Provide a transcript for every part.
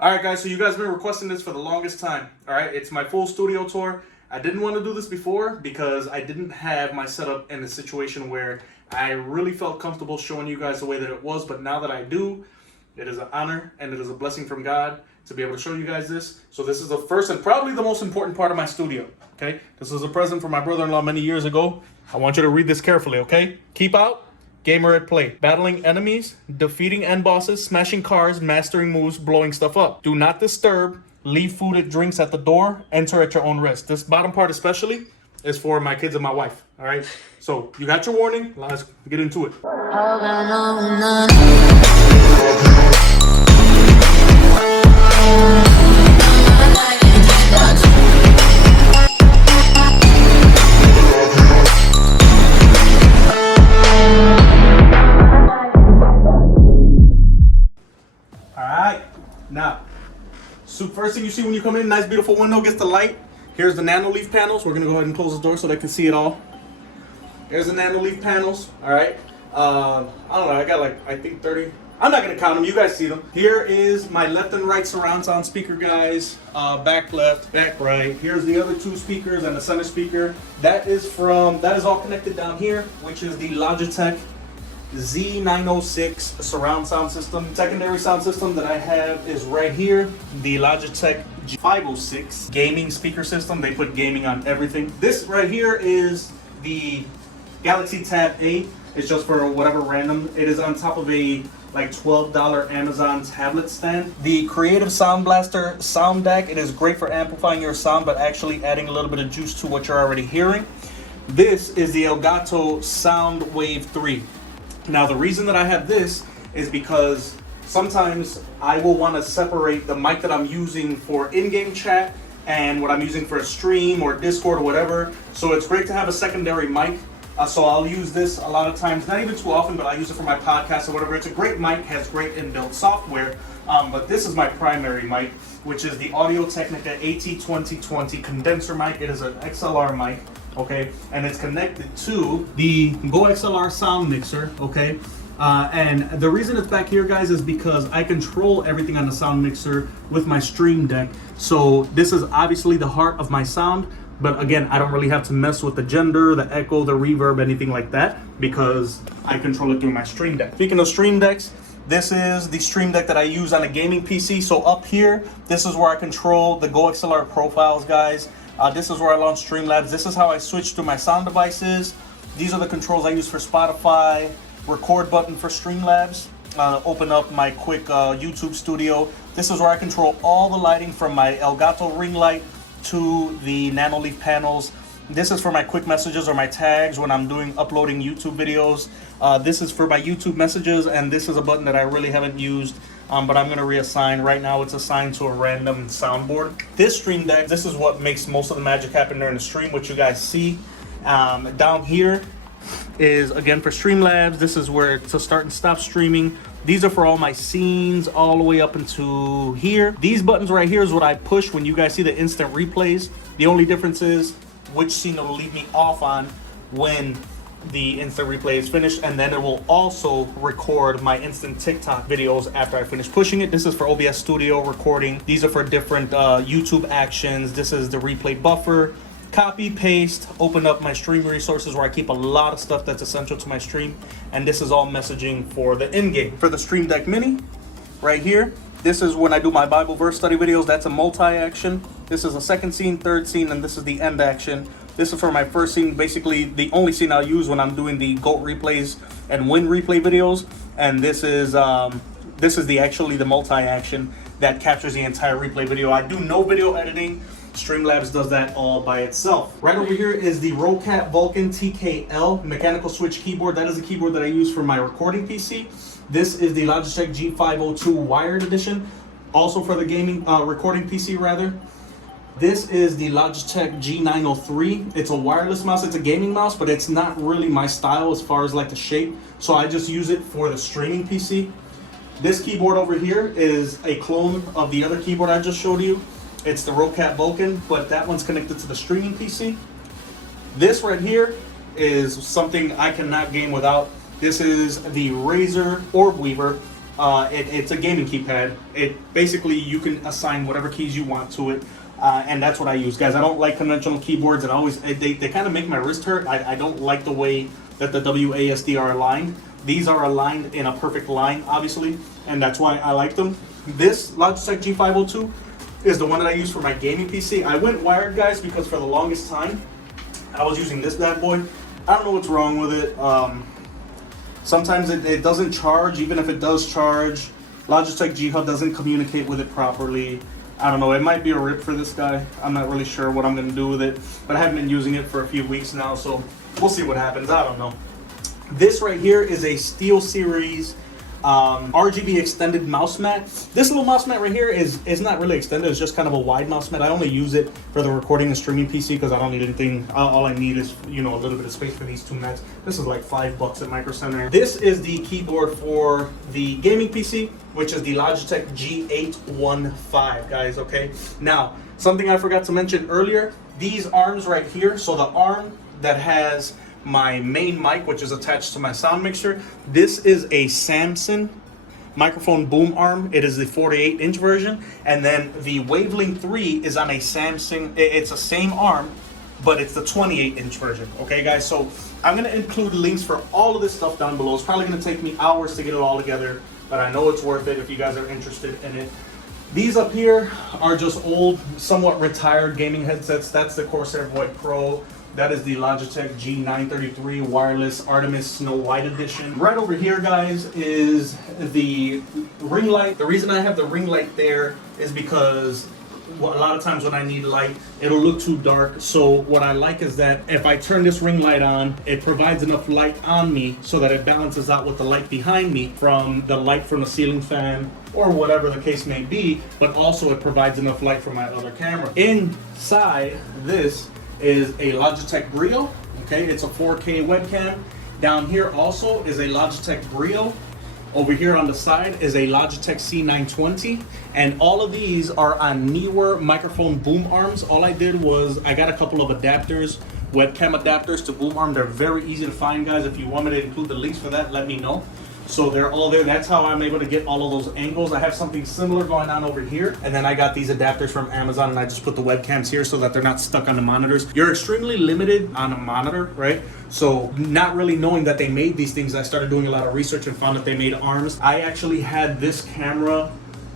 Alright guys, so you guys have been requesting this for the longest time. Alright, it's my full studio tour. I didn't want to do this before because I didn't have my setup in a situation where I really felt comfortable showing you guys the way that it was, but now that I do, it is an honor and it is a blessing from God to be able to show you guys this. So this is the first and probably the most important part of my studio. Okay, this is a present from my brother-in-law many years ago. I want you to read this carefully, okay? Keep out. Gamer at play. Battling enemies, defeating end bosses, smashing cars, mastering moves, blowing stuff up. Do not disturb. Leave food and drinks at the door. Enter at your own risk. This bottom part especially is for my kids and my wife. All right? So you got your warning. Let's get into it. Now, so first thing you see when you come in, nice beautiful window, gets the light. Here's the nano leaf panels. We're gonna go ahead and close the door so they can see it all. Here's the nano leaf panels, all right. I don't know, I got like, I think 30. I'm not gonna count them, you guys see them. Here is my left and right surround sound speaker, guys. Back left, back right. Here's the other two speakers and the center speaker. That is all connected down here, which is the Logitech Z906 surround sound system. Secondary sound system that I have is right here, the Logitech G506 gaming speaker system. They put gaming on everything. This right here is the Galaxy Tab A. It's just for whatever random. It is on top of a like $12 Amazon tablet stand. The Creative Sound Blaster Sound Deck. It is great for amplifying your sound, but actually adding a little bit of juice to what you're already hearing. This is the Elgato Soundwave 3. Now, the reason that I have this is because sometimes I will want to separate the mic that I'm using for in-game chat and what I'm using for a stream or Discord or whatever. So it's great to have a secondary mic. So I'll use this a lot of times, not even too often, but I use it for my podcast or whatever. It's a great mic, has great inbuilt software. But this is my primary mic, which is the Audio-Technica AT2020 condenser mic. It is an XLR mic. Okay, and it's connected to the Go XLR sound mixer, okay? And the reason it's back here, guys, is because I control everything on the sound mixer with my Stream Deck. So this is obviously the heart of my sound, but again, I don't really have to mess with the gender, the echo, the reverb, anything like that, because I control it through my Stream Deck. Speaking of Stream Decks, this is the Stream Deck that I use on a gaming PC. So up here, this is where I control the Go XLR profiles, guys. This is where I launch Streamlabs. This is how I switch to my sound devices. These are the controls I use for Spotify. Record button for Streamlabs. Open up my quick YouTube studio. This is where I control all the lighting from my Elgato ring light to the nano leaf panels. This is for my quick messages or my tags when I'm uploading YouTube videos. This is for my YouTube messages, and this is a button that I really haven't used. But I'm going to reassign. Right now it's assigned to a random soundboard. This Stream Deck, this is what makes most of the magic happen during the stream, which you guys see. Down here is, again, for Streamlabs. This is where to start and stop streaming. These are for all my scenes all the way up into here. These buttons right here is what I push when you guys see the instant replays. The only difference is which scene it will leave me off on when the instant replay is finished, and then it will also record my instant TikTok videos after I finish pushing it. This is for OBS Studio recording. These are for different YouTube actions. This is the replay buffer. Copy, paste, open up my stream resources where I keep a lot of stuff that's essential to my stream. And this is all messaging for the in-game. For the Stream Deck Mini, right here, this is when I do my Bible verse study videos. That's a multi-action. This is a second scene, third scene, and this is the end action. This is for my first scene, basically the only scene I'll use when I'm doing the GOAT replays and win replay videos. And this is actually the multi-action that captures the entire replay video. I do no video editing. Streamlabs does that all by itself. Right over here is the ROCCAT VULCAN TKL mechanical switch keyboard. That is a keyboard that I use for my recording PC. This is the Logitech G502 wired edition, also for the gaming recording PC rather. This is the Logitech G903. It's a wireless mouse. It's a gaming mouse, but it's not really my style as far as like the shape. So I just use it for the streaming PC. This keyboard over here is a clone of the other keyboard I just showed you. It's the ROCCAT VULCAN, but that one's connected to the streaming PC. This right here is something I cannot game without. This is the Razer Orb Weaver It's a gaming keypad. It basically, you can assign whatever keys you want to it. And that's what I use, guys. I don't like conventional keyboards, and they kind of make my wrist hurt. I don't like the way that the WASD are aligned. These are aligned in a perfect line, obviously, and that's why I like them. This Logitech G502 is the one that I use for my gaming PC. I went wired, guys, because for the longest time I was using this bad boy. I don't know what's wrong with it. Sometimes it doesn't charge. Even if it does charge, Logitech G Hub doesn't communicate with it properly. I don't know, it might be a rip for this guy. I'm not really sure what I'm gonna do with it, but I haven't been using it for a few weeks now, so we'll see what happens. I don't know. This right here is a SteelSeries RGB extended mouse mat. This little mouse mat right here is not really extended, it's just kind of a wide mouse mat. I only use it for the recording and streaming PC because I don't need anything. All I need is, you know, a little bit of space for these two mats. This is like $5 at Micro Center. This is the keyboard for the gaming PC, which is the Logitech G815, guys, okay? Now, something I forgot to mention earlier, these arms right here, so the arm that has my main mic, which is attached to my sound mixer, this is a SAMSON microphone boom arm. It is the 48-inch version, and then the Wavelength 3 is on a Samsung. It's the same arm, but it's the 28-inch version. Okay, guys, so I'm gonna include links for all of this stuff down below. It's probably gonna take me hours to get it all together, but I know it's worth it if you guys are interested in it. These up here are just old, somewhat retired gaming headsets. That's the Corsair Void Pro. That is the Logitech G933 Wireless Artemis Snow White Edition. Right over here, guys, is the ring light. The reason I have the ring light there is because a lot of times when I need light, it'll look too dark. So what I like is that if I turn this ring light on, it provides enough light on me so that it balances out with the light behind me from the light from the ceiling fan or whatever the case may be, but also it provides enough light from my other camera. Inside this is a Logitech Brio, okay? It's a 4K webcam. Down here also is a Logitech Brio. Over here on the side is a Logitech C920, and all of these are on Neewer microphone boom arms. All I did was I got a couple of adapters, webcam adapters to boom arm. They're very easy to find, guys. If you want me to include the links for that, let me know. So they're all there. That's how I'm able to get all of those angles. I have something similar going on over here. And then I got these adapters from Amazon, and I just put the webcams here so that they're not stuck on the monitors. You're extremely limited on a monitor, right? So not really knowing that they made these things, I started doing a lot of research and found that they made arms. I actually had this camera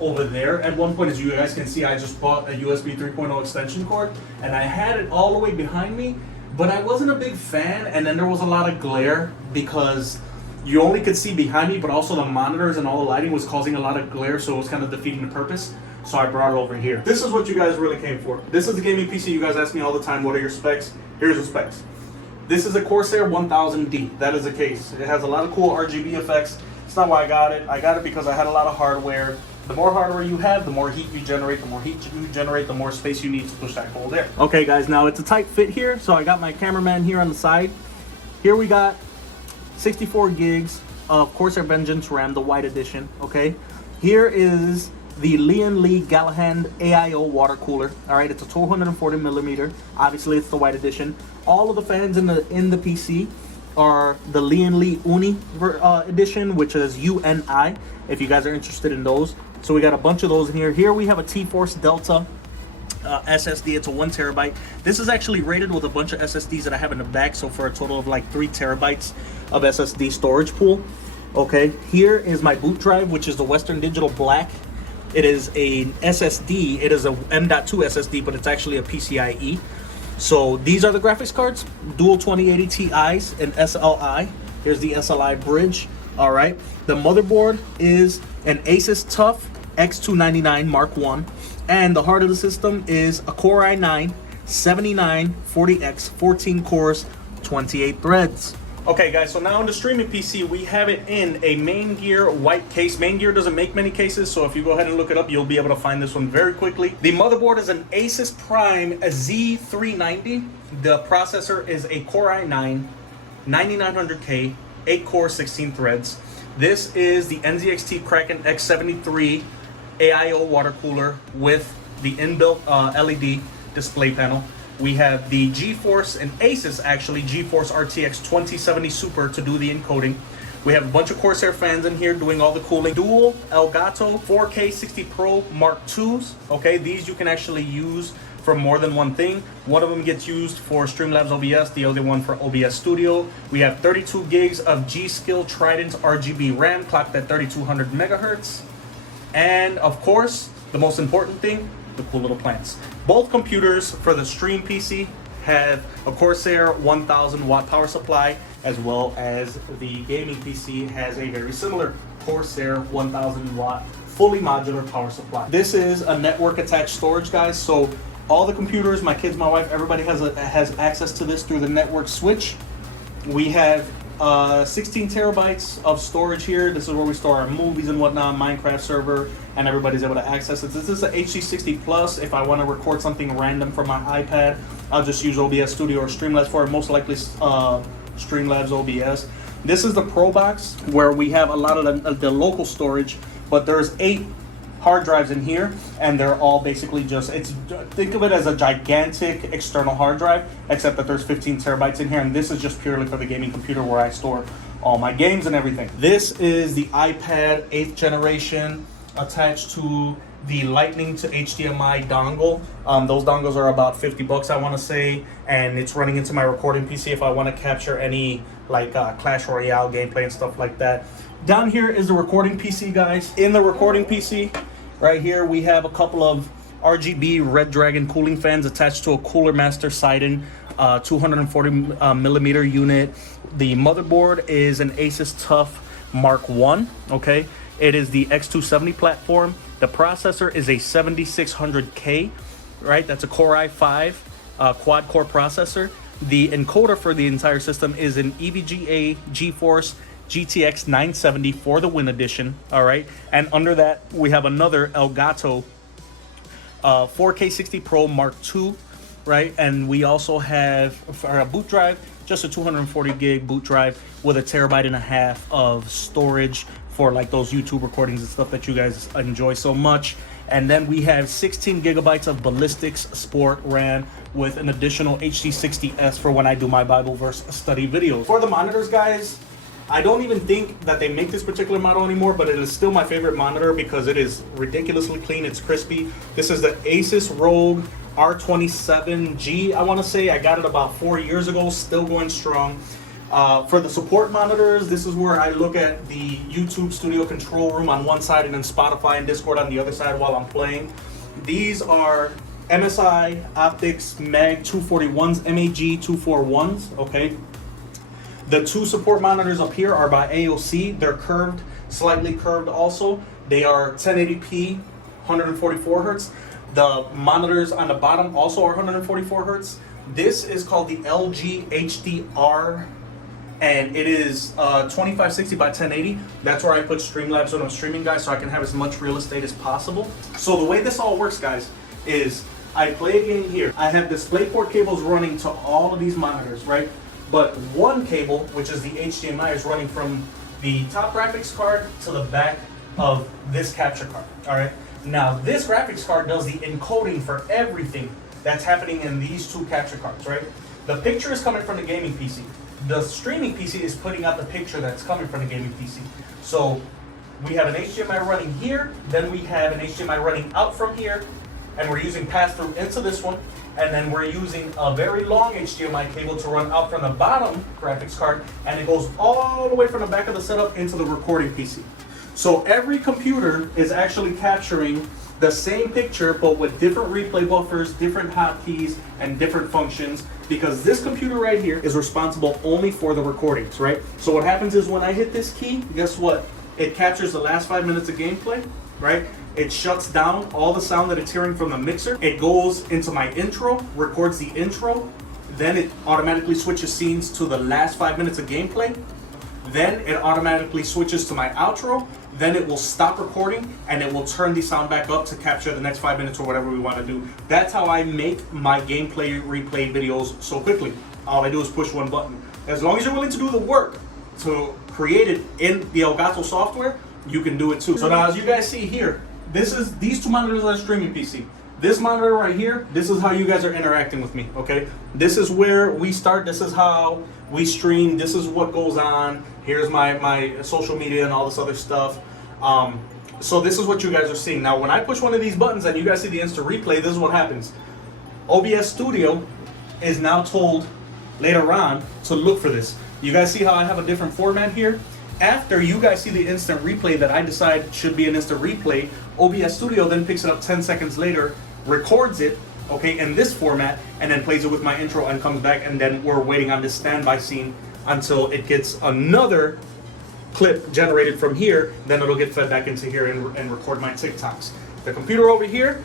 over there at one point. As you guys can see, I just bought a USB 3.0 extension cord, and I had it all the way behind me, but I wasn't a big fan. And then there was a lot of glare because you only could see behind me, but also the monitors and all the lighting was causing a lot of glare, so it was kind of defeating the purpose. So I brought it over here. This is what you guys really came for. This is the gaming PC. You guys ask me all the time, what are your specs? Here's the specs. This is a Corsair 1000D. That is the case. It has a lot of cool RGB effects. It's not why I got it. I got it because I had a lot of hardware. The more hardware you have, the more heat you generate. The more heat you generate, the more space you need to push that cold air. Okay, guys, now it's a tight fit here. So I got my cameraman here on the side. Here we got 64 gigs of Corsair Vengeance RAM, the white edition, okay? Here is the Lian Li Galahad AIO water cooler, all right? It's a 240 millimeter. Obviously, it's the white edition. All of the fans in the PC are the Lian Li Uni edition, which is UNI, if you guys are interested in those. So we got a bunch of those in here. Here we have a T-Force Delta SSD. It's a 1 terabyte. This is actually rated with a bunch of SSDs that I have in the back, so for a total of like 3 terabytes of SSD storage pool. Okay, here is my boot drive, which is the Western Digital Black. It is a SSD. It is a M.2 SSD, but it's actually a PCI-E. So these are the graphics cards, dual 2080 Ti's and SLI. Here's the SLI bridge. All right, the motherboard is an ASUS TUF X299 Mark 1. And the heart of the system is a Core i9 7940X, 14 cores, 28 threads. Okay, guys, so now on the streaming PC, we have it in a MAINGEAR white case. MAINGEAR doesn't make many cases, so if you go ahead and look it up, you'll be able to find this one very quickly. The motherboard is an ASUS Prime Z390. The processor is a Core i9 9900K, 8 core, 16 threads. This is the NZXT Kraken X73 AIO water cooler with the inbuilt LED display panel. We have the GeForce and ASUS, actually, GeForce RTX 2070 Super to do the encoding. We have a bunch of Corsair fans in here doing all the cooling. Dual Elgato 4K 60 Pro Mark IIs. Okay, these you can actually use for more than one thing. One of them gets used for Streamlabs OBS, the other one for OBS Studio. We have 32 gigs of GSKILL Trident RGB RAM clocked at 3200 megahertz. And of course, the most important thing, the cool little plants. Both computers for the Stream PC have a Corsair 1000 watt power supply, as well as the gaming PC has a very similar Corsair 1000 watt fully modular power supply. This is a network attached storage, guys, so all the computers, my kids, my wife, everybody has access to this through the network switch. We have 16 terabytes of storage here. This is where we store our movies and whatnot, Minecraft server, and everybody's able to access it. This is a HD60 Plus. If I want to record something random from my iPad, I'll just use OBS Studio or Streamlabs for it, most likely Streamlabs OBS. This is the Pro Box, where we have a lot of the local storage, but there's 8 hard drives in here, and they're all basically just, think of it as a gigantic external hard drive, except that there's 15 terabytes in here, and this is just purely for the gaming computer where I store all my games and everything. This is the iPad 8th generation attached to the Lightning to HDMI dongle. Those dongles are about 50 bucks, I want to say, and it's running into my recording PC if I want to capture any like Clash Royale gameplay and stuff like that. Down here is the recording PC, guys. In the recording PC, right here, we have a couple of RGB Red Dragon cooling fans attached to a Cooler Master Sidon 240 millimeter unit. The motherboard is an ASUS TUF Mark I, okay? It is the X270 platform. The processor is a 7600K, right? That's a Core i5 quad core processor. The encoder for the entire system is an EVGA GeForce GTX 970 for the Win Edition, all right? And under that, we have another Elgato 4K 60 Pro Mark II, right? And we also have, for our boot drive, just a 240 gig boot drive with 1.5 terabytes of storage for like those YouTube recordings and stuff that you guys enjoy so much. And then we have 16 gigabytes of Ballistics Sport RAM with an additional HD60S for when I do my Bible verse study videos. For the monitors, guys, I don't even think that they make this particular model anymore, but it is still my favorite monitor because it is ridiculously clean. It's crispy. This is the Asus ROG R27G, I want to say. I got it about 4 years ago, still going strong. For the support monitors, this is where I look at the YouTube studio control room on one side and then Spotify and Discord on the other side while I'm playing. These are MSI Optics MAG 241s, MAG 241s, okay? The two support monitors up here are by AOC. They're curved, slightly curved also. They are 1080p, 144 hertz. The monitors on the bottom also are 144 hertz. This is called the LG HDR, and it is 2560 by 1080. That's where I put Streamlabs when I'm streaming, guys, so I can have as much real estate as possible. So the way this all works, guys, is I play a game here. I have DisplayPort cables running to all of these monitors, right? But one cable, which is the HDMI, is running from the top graphics card to the back of this capture card, all right? Now, this graphics card does the encoding for everything that's happening in these two capture cards, right? The picture is coming from the gaming PC. The streaming PC is putting out the picture that's coming from the gaming PC. So we have an HDMI running here, then we have an HDMI running out from here, and we're using pass-through into this one, and then we're using a very long HDMI cable to run out from the bottom graphics card, and it goes all the way from the back of the setup into the recording PC. So every computer is actually capturing the same picture, but with different replay buffers, different hotkeys, and different functions, because this computer right here is responsible only for the recordings, right? So what happens is when I hit this key, guess what? It captures the last 5 minutes of gameplay, right? It shuts down all the sound that it's hearing from the mixer. It goes into my intro, records the intro, then it automatically switches scenes to the last 5 minutes of gameplay. Then it automatically switches to my outro. Then it will stop recording and it will turn the sound back up to capture the next 5 minutes or whatever we want to do. That's how I make my gameplay replay videos so quickly. All I do is push one button. As long as you're willing to do the work to create it in the Elgato software, you can do it too. So now as you guys see here, these two monitors are streaming PC. This monitor right here, this is how you guys are interacting with me, okay? This is where we start, this is how we stream, this is what goes on. Here's my social media and all this other stuff. So this is what you guys are seeing. Now, when I push one of these buttons and you guys see the instant replay, this is what happens. OBS Studio is now told later on to look for this. You guys see how I have a different format here? After you guys see the instant replay that I decide should be an instant replay, OBS Studio then picks it up 10 seconds later, records it, okay, in this format, and then plays it with my intro and comes back, and then we're waiting on this standby scene until it gets another clip generated from here. Then it'll get fed back into here and record my TikToks. The computer over here,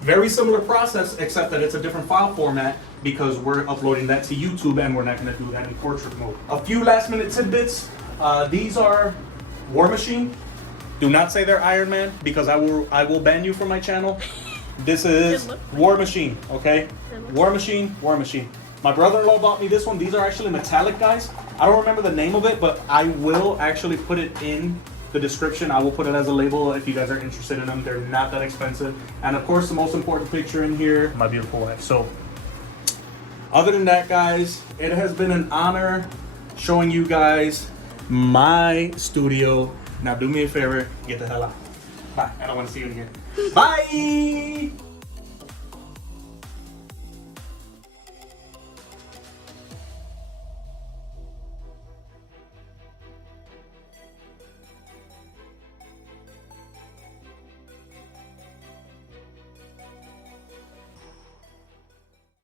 very similar process, except that it's a different file format because we're uploading that to YouTube and we're not going to do that in portrait mode. A few last minute tidbits. These are War Machine. Do not say they're Iron Man because I will ban you from my channel. This is War Machine, okay? War Machine, War Machine. My brother-in-law bought me this one. These are actually metallic, guys. I don't remember the name of it, but I will actually put it in the description. I will put it as a label if you guys are interested in them. They're not that expensive. And of course, the most important picture in here, my beautiful wife. So other than that, guys, it has been an honor showing you guys my studio. Now do me a favor, get the hell out. Bye. I don't want to see you again. Bye.